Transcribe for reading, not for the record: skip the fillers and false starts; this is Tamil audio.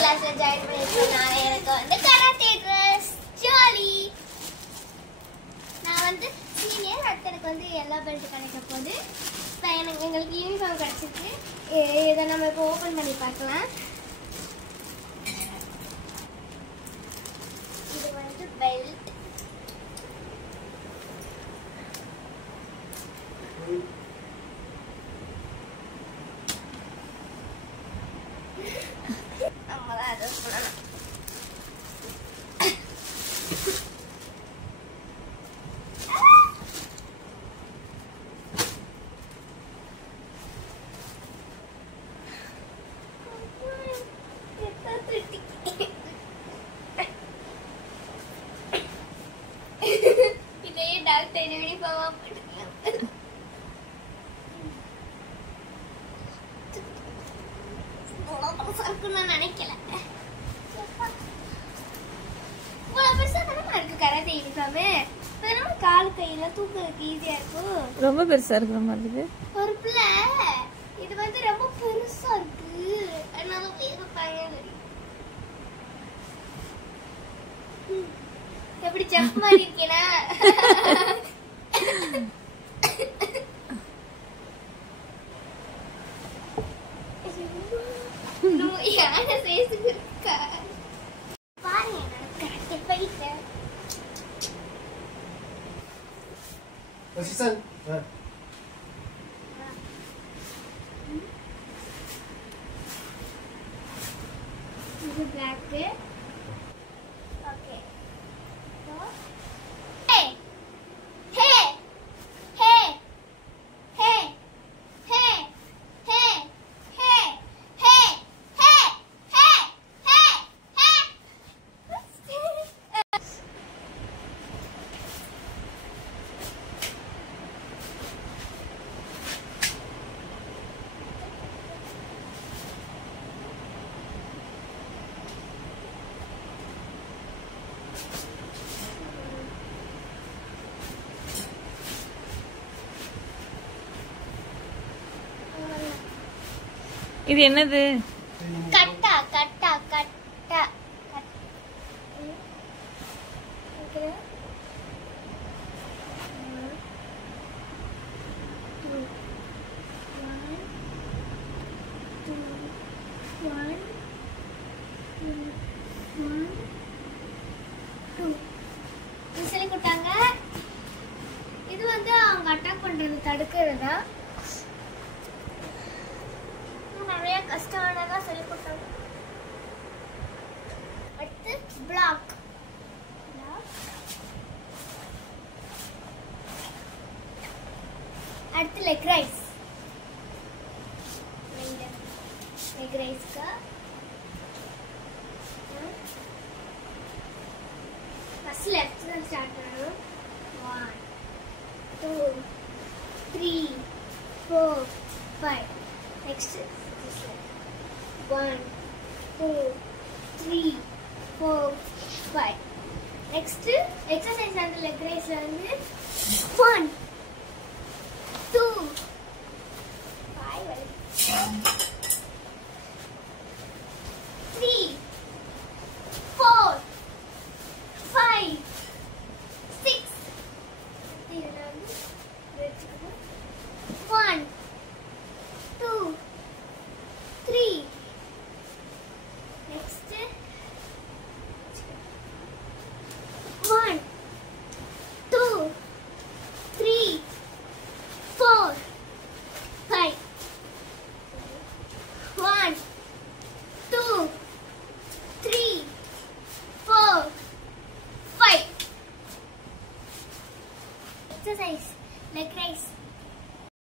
கிளாஸ்ல ஜாயின் பண்ணிருக்கேன். எனக்கு வந்து கராத்தே ட்ரெஸ் ஜாலி. நான் வந்து சீனியர், அடுத்து எனக்கு வந்து எல்லோ பெல்ட் கிடைக்க போகுது. எங்களுக்கு யூனிஃபார்ம் கிடைச்சிருக்கு. இதை நம்ம இப்போ ஓப்பன் பண்ணி பார்க்கலாம். இது வந்து பெல்ட். நம்மதான் அதை சொல்லணும். இதையே டாக்டர் யூனிஃபார்மா போட்டுக்கலாம். நான் நினைக்கல கராத்தே யூனிஃபார்ம் கால் கையில தூக்குறதுக்கு ஈஸியா இருக்கும். ரொம்ப பெருசா இருக்கிற மாதிரி ஒரு பிள்ளை இது வந்து ரொம்ப பெருசா இருக்கு. அதனால வேக பையன் எப்படி ஜம்ப் மாதிரி இருக்கேனா? யானை சேசுக்கு இருக்கா பாருங்க. கராத்தே போயிட்டு அசிஸ்டன்ட் இது பிளாக். ஓகே இது என்னது? கட்டா கட்டா கட்டா. ஓகே சொல்லி கொடுத்தாங்க. இது வந்து அவங்க அட்டாக் பண்றது தடுக்கிறதா? நிறைய கஷ்டமானதா சொல்லி கொடுத்தாங்க. அடுத்து பிளாக். அடுத்து லெக் ரைஸ். லெக் ரைஸ்க்கு ஃபர்ஸ்ட் லெஃப்ட்ல ஸ்டார்ட் பண்ணணும். 1 2 3 4 5. Next this one. 1 2 3 4 5. Next exercise and leg raise வந்து 1 2 5 3 4 5 6. 1 2 3. Next 1 2 3 4 5. 1 2 3 4 5. Exercise leg raise.